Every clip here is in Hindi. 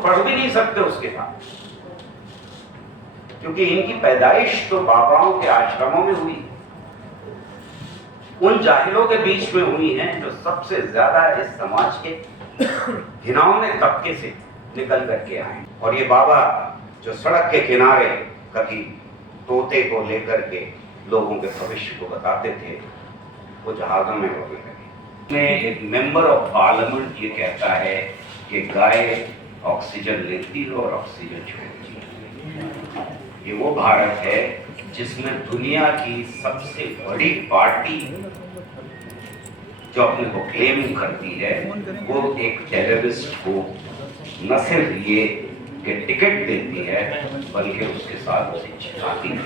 पढ़ भी नहीं सकते उसके बाद, क्योंकि इनकी पैदाइश तो बाबाओं के आश्रमों में हुई, उन जाहिलों के बीच में हुई है जो सबसे ज्यादा इस समाज के घिनौने तबके से निकल करके आए। और ये बाबा जो सड़क के किनारे कभी तोते को लेकर के लोगों के भविष्य को बताते थे, वो जहाजों में होने लगे। में एक मेंबर ऑफ पार्लियामेंट ये कहता है कि गाय ऑक्सीजन लेती है और ऑक्सीजन छोड़ती है। ये वो भारत है जिसमें दुनिया की सबसे बड़ी पार्टी जो अपने को क्लेम करती है, वो एक टेररिस्ट को न सिर्फ ये कि टिकट देती है बल्कि उसके साथ उसे जिताती है।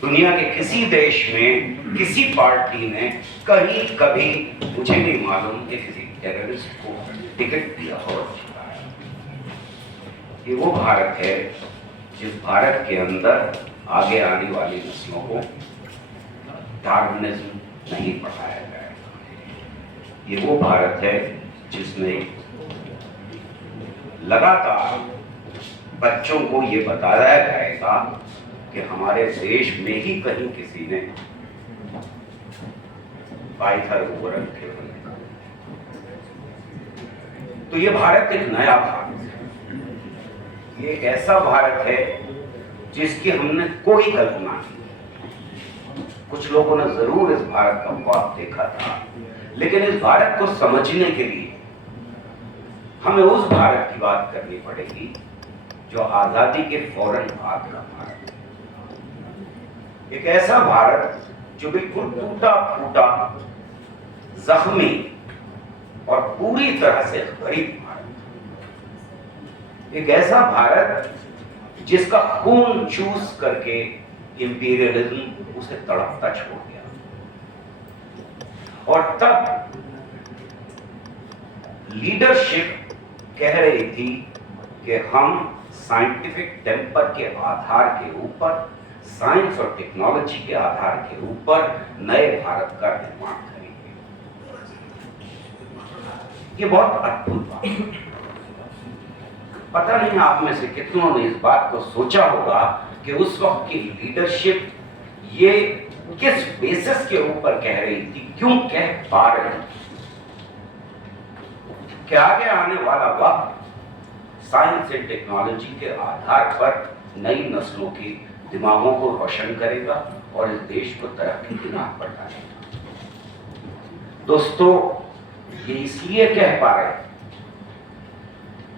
दुनिया के किसी देश में किसी पार्टी ने कहीं कभी, मुझे नहीं मालूम कि किसी टेररिस्ट को टिकट दिया और जिताया। ये वो भारत है जिस भारत के अंदर आगे आने वाली नस्लों को डार्विनिज्म नहीं पढ़ाया जाएगा। ये वो भारत है जिसमें लगातार बच्चों को ये बताया जाएगा कि हमारे देश में ही कहीं किसी ने पाइथर को रखे हुए। तो ये भारत एक नया भारत है, ये एक ऐसा भारत है जिसकी हमने कोई कल्पना नहीं। कुछ लोगों ने जरूर इस भारत का ख्वाब देखा था, लेकिन इस भारत को समझने के लिए हमें उस भारत की बात करनी पड़ेगी जो आजादी के फौरन बाद का भारत है। एक ऐसा भारत जो बिल्कुल टूटा फूटा, जख्मी और पूरी तरह से गरीब भारत। एक ऐसा भारत जिसका खून चूस करके इंपीरियलिज्म उसे तड़पता छोड़ गया। और तब लीडरशिप कह रही थी कि हम साइंटिफिक टेम्पर के आधार के ऊपर, साइंस और टेक्नोलॉजी के आधार के ऊपर नए भारत का निर्माण करेंगे। ये बहुत अद्भुत बात है। पता नहीं आप में से कितनों ने इस बात को सोचा होगा कि उस वक्त की लीडरशिप ये किस बेसिस के ऊपर कह रही थी, क्यों कह पा रही थी। कि आगे आने वाला वक्त साइंस एंड टेक्नोलॉजी के आधार पर नई नस्लों की दिमागों को रोशन करेगा और इस देश को तरक्की की राह पर डालेगा। दोस्तों, ये इसलिए कह पा रहे,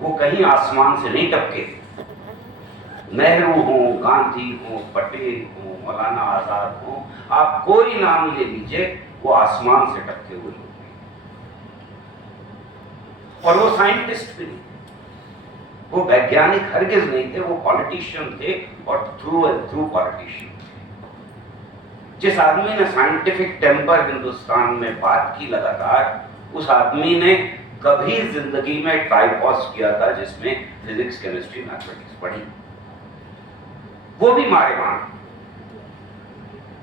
वो कहीं आसमान से नहीं टपके। नेहरू हो, गांधी हो, पटेल हो, मौलाना आजाद हो, आप कोई नाम ले लीजिए, वो आसमान से टपके हुए लोग। और वो साइंटिस्ट भी नहीं, वो वैज्ञानिक हरगिज नहीं थे, वो पॉलिटिशियन थे और थ्रू एंड थ्रू पॉलिटिशियन। जिस आदमी ने साइंटिफिक टेम्पर हिंदुस्तान में बात की लगातार, उस आदमी ने कभी जिंदगी में ट्राइपॉस किया था जिसमें फिजिक्स, केमिस्ट्री, मैथमेटिक्स पढ़ी। वो भी मारे मान,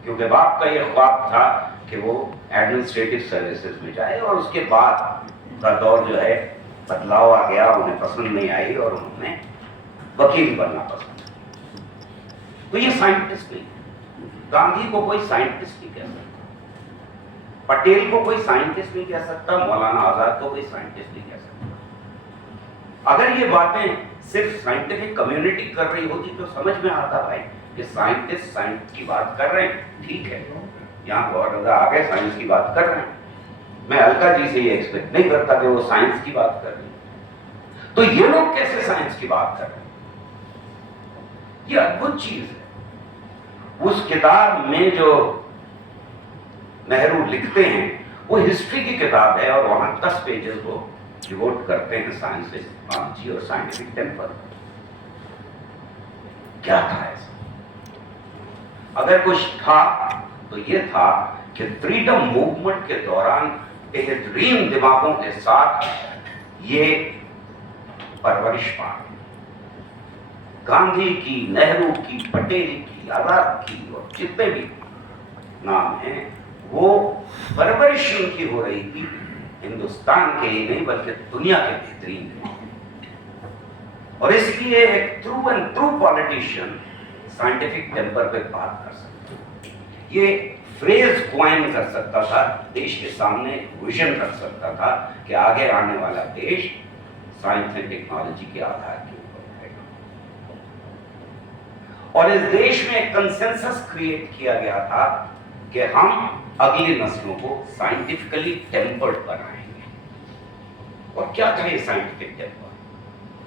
क्योंकि बाप का ये ख्वाब था कि वो एडमिनिस्ट्रेटिव सर्विसेज में जाए और उसके बाद का दौर जो है बदलाव आ गया, उन्हें पसंद नहीं आई और उन्होंने वकील बनना पसंद। तो ये साइंटिस्ट नहीं, गांधी को कोई साइंटिस्ट नहीं कह सकता, पटेल को कोई साइंटिस्ट नहीं कह सकता, मौलाना आजाद को कोई साइंटिस्ट नहीं कह सकता। अगर ये बातें सिर्फ साइंटिफिक कम्युनिटी कर रही होती तो समझ में आता भाई कि साइंटिस्ट साइंस की बात कर रहे हैं, ठीक है, यहाँ बहुत ज्यादा आगे साइंस की बात कर रहे हैं। मैं अलका जी से ये एक्सपेक्ट नहीं करता कि वो साइंस की बात कर रहे हैं। तो ये लोग कैसे साइंस की बात कर रहे हैं? ये अद्भुत चीज है। उस किताब में जो नेहरू लिखते हैं वो हिस्ट्री की किताब है और वहां 10 पेजेस वो डिवोट करते हैं साइंस से, टेक्नोलॉजी और साइंटिफिक टेम्पर। क्या था ऐसा? अगर कुछ था तो ये था कि फ्रीडम मूवमेंट के दौरान बेहतरीन दिमागों के साथ ये परवरिश पाई। गांधी की, नेहरू की, पटेल की, आजाद की और जितने भी नाम हैं, वो परवरिश उनकी हो रही थी हिंदुस्तान के ही नहीं बल्कि दुनिया के बेहतरीन। और इसलिए एक true and true politician scientific temper पे बात कर सकता था, ये फ्रेज क्वाइन कर सकता था, देश के सामने विजन रख सकता था कि आगे आने वाला देश साइंस एंड टेक्नोलॉजी के आधार के ऊपर रहेगा। और इस देश में एक कंसेंसस क्रिएट किया गया था कि हम अगली नस्लों को साइंटिफिकली टेम्पर्ड बनाएंगे। और क्या था ये साइंटिफिक टेम्पर?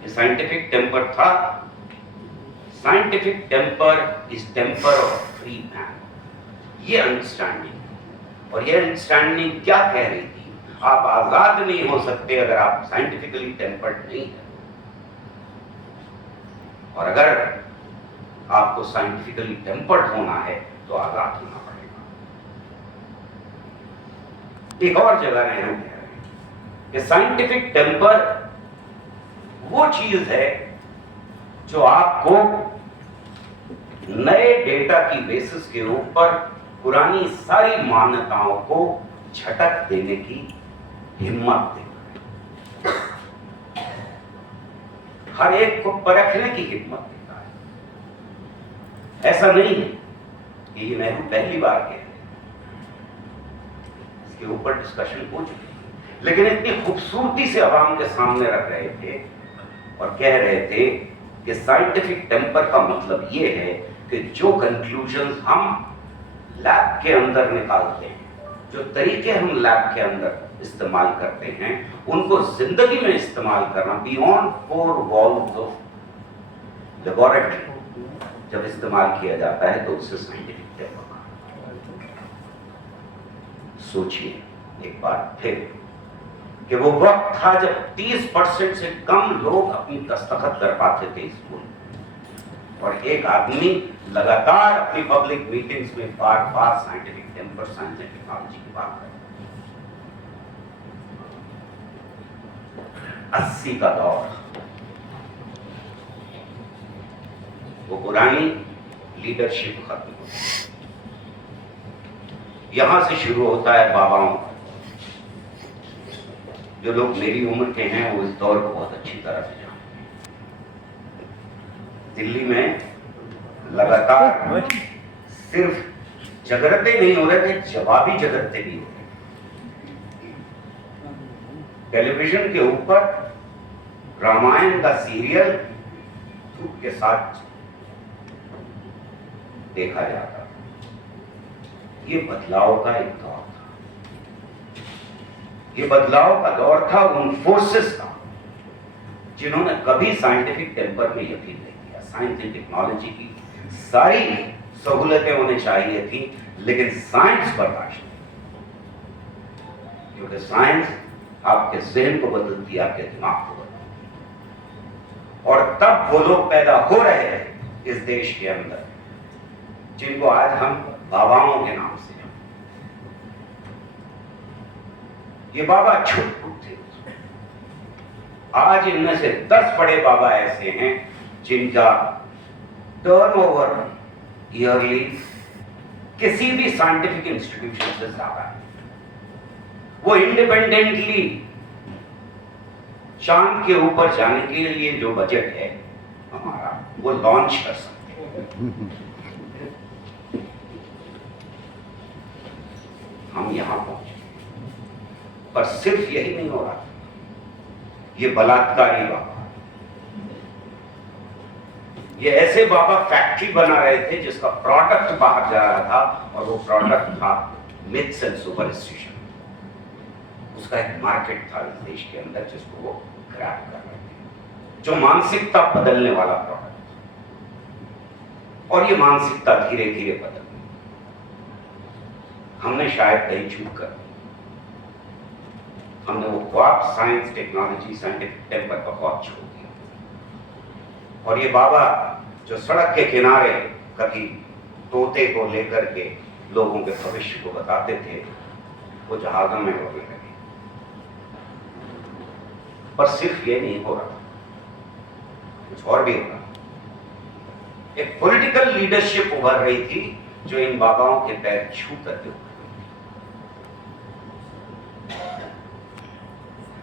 ये साइंटिफिक टेम्पर था, scientific temper is temper of free man, ये अंडरस्टैंडिंग। और ये अंडरस्टैंडिंग क्या कह रही थी? आप आजाद नहीं हो सकते अगर आप साइंटिफिकली टेम्पर्ड नहीं है, और अगर आपको साइंटिफिकली टेम्पर्ड होना है तो आजाद होना पड़ेगा। एक और जगह नेहरू कह रहे हैं कि साइंटिफिक टेम्पर वो चीज है जो आपको नए डेटा की बेसिस के ऊपर पुरानी सारी मान्यताओं को झटक देने की हिम्मत देता है, हर एक को परखने की हिम्मत देता है। ऐसा नहीं है कि ये नेहरू पहली बार कह रहे हैं, इसके ऊपर डिस्कशन हो चुकी है, लेकिन इतनी खूबसूरती से अवाम के सामने रख रहे थे और कह रहे थे कि साइंटिफिक टेम्पर का मतलब ये है कि जो कंक्लूजन्स हम लैब के अंदर निकालते हैं, जो तरीके हम लैब के अंदर इस्तेमाल करते हैं, उनको जिंदगी में इस्तेमाल करना बियॉन्ड 4 वॉल्स ऑफ लेबोरेटरी जब इस्तेमाल किया जाता है तो उससे साइंटिफिक टेम्पर। सोचिए एक बार फिर कि वो वक्त था जब 30% से कम लोग अपनी दस्तखत कर पाते थे स्कूल, और एक आदमी लगातार अपनी पब्लिक मीटिंग्स में बार बार scientific temper, science and technology की बात करता। 80 का दौर, वो पुरानी लीडरशिप खत्म हो, यहां से शुरू होता है बाबाओं का। जो लोग मेरी उम्र के हैं वो इस दौर को बहुत अच्छी तरह से जानते हैं। दिल्ली में लगातार सिर्फ जगरते नहीं हो रहे थे, जवाबी जगरते भी हो रहे। टेलीविजन के ऊपर रामायण का सीरियल धूप के साथ देखा जाता। ये बदलाव का एक दौर था, ये बदलाव का दौर था उन फोर्सेस का जिन्होंने कभी साइंटिफिक टेम्पर में यकीन नहीं किया। साइंस एंड टेक्नोलॉजी की सारी सहूलतें उन्हें चाहिए थी, लेकिन साइंस बर्दाश्त नहीं, क्योंकि साइंस आपके जहन को बदलती है, आपके दिमाग को बदलती। और तब वो लोग पैदा हो रहे हैं इस देश के अंदर जिनको आज हम बाबाओं के नाम से जानते। ये बाबा छुट थे। आज इनमें से 10 बड़े बाबा ऐसे हैं जिनका टर्नओवर ईयरली किसी भी साइंटिफिक इंस्टीट्यूशन से ज्यादा है। वो इंडिपेंडेंटली चांद के ऊपर जाने के लिए जो बजट है हमारा, वो लॉन्च कर सकते हैं। हम यहां पहुंचे, पर सिर्फ यही नहीं हो रहा, ये बलात्कारी बाबा, ये ऐसे बाबा फैक्ट्री बना रहे थे जिसका प्रोडक्ट बाहर जा रहा था, और वो प्रोडक्ट था मिथ्स एंड सुपरस्टिशन। उसका एक मार्केट था इस देश के अंदर जिसको वो ग्रैब कर रहे थे, जो मानसिकता बदलने वाला प्रोडक्ट था। और ये मानसिकता धीरे धीरे बदल, हमने शायद कहीं चूक कर, हमने वो ख्वाब साइंस टेक्नोलॉजी साइंटिफिक टेम्पर का ख्वाब छोड़ दिया। और ये बाबा जो सड़क के किनारे कभी तोते को लेकर के लोगों के भविष्य को बताते थे, वो जहाजों में उड़ने लगे। पर सिर्फ ये नहीं हो रहा, कुछ और भी हो रहा। एक पॉलिटिकल लीडरशिप उभर रही थी जो इन बाबाओं के पैर छू करके उभर।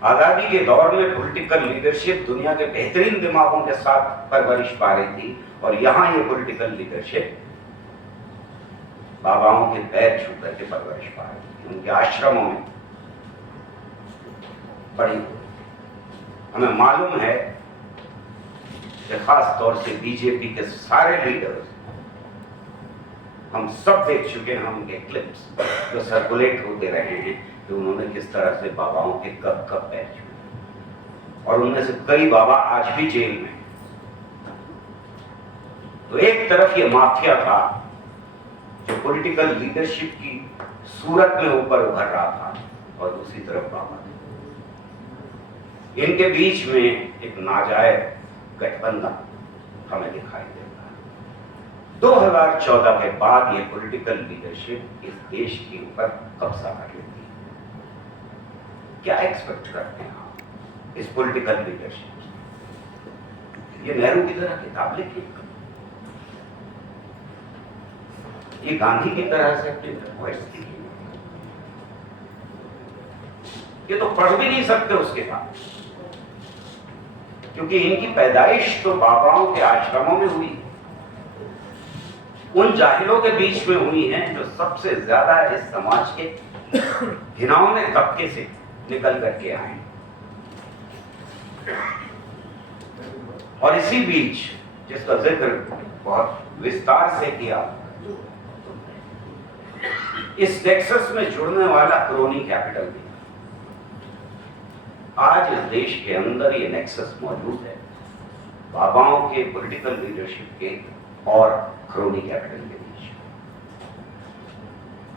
आजादी के दौर में पॉलिटिकल लीडरशिप दुनिया के बेहतरीन दिमागों के साथ परवरिश पा रही थी, और यहां ये पॉलिटिकल लीडरशिप बाबाओं के पैर छू करके परवरिश पा रही थी, उनके आश्रमों में पड़ी हुई। हमें मालूम है कि खास तौर से बीजेपी के सारे लीडर्स, हम सब देख चुके हैं, हम उनके क्लिप्स जो सर्कुलेट होते रहे हैं कि उन्होंने किस तरह से बाबाओं के कब कब पैर छुए, और उनमें से कई बाबा आज भी जेल में। तो एक तरफ ये माफिया था जो पॉलिटिकल लीडरशिप की सूरत में ऊपर उभर रहा था, और दूसरी तरफ बाबा थे। इनके बीच में एक नाजायज गठबंधन हमें दिखाई देता है। 2014 के बाद ये पॉलिटिकल लीडरशिप इस देश के ऊपर कब्जा कर लेती है। क्या एक्सपेक्ट करते हैं आप इस पॉलिटिकल लीडरशिप से? ये नेहरू की तरह किताब लिखी, ये गांधी की तरह से अपनी रिक्वेस्ट की, ये तो पढ़ भी नहीं सकते उसके बाद, क्योंकि इनकी पैदाइश तो बाबाओं के आश्रमों में हुई, उन जाहिलों के बीच में हुई है जो सबसे ज्यादा इस समाज के घिनौने तबके से निकल करके आए। और इसी बीच, जिसका जिक्र बहुत विस्तार से किया, इस नेक्सस में जुड़ने वाला क्रोनी कैपिटल भी, आज इस देश के अंदर ये नेक्सस मौजूद है, बाबाओं के पॉलिटिकल लीडरशिप के और क्रोनी कैपिटल के बीच।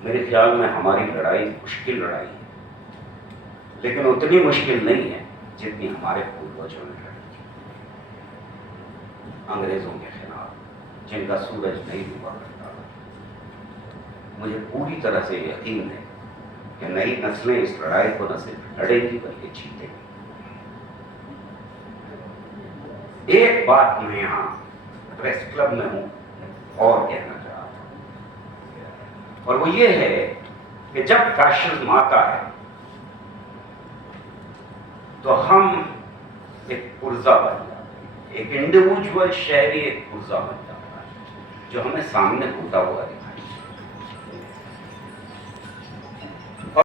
मेरे ख्याल में हमारी लड़ाई मुश्किल लड़ाई है, लेकिन उतनी मुश्किल नहीं है जितनी हमारे पूर्वजों ने लड़ी थी अंग्रेजों के खिलाफ, जिनका सूरज नहीं डूबा करता था। मुझे पूरी तरह से यकीन है कि नई नस्लें इस लड़ाई को न सिर्फ लड़ेंगी बल्कि जीतेंगी। एक बात मैं यहाँ प्रेस क्लब में हूं और कहना चाह रहा हूं, और वो ये है कि जब फैशिज्म आता है तो हम एक पुर्जा बन जाते हैं, एक इंडिविजुअल शहरी एक पुर्जा बन जाता है जो हमें सामने होता हुआ दिखता है।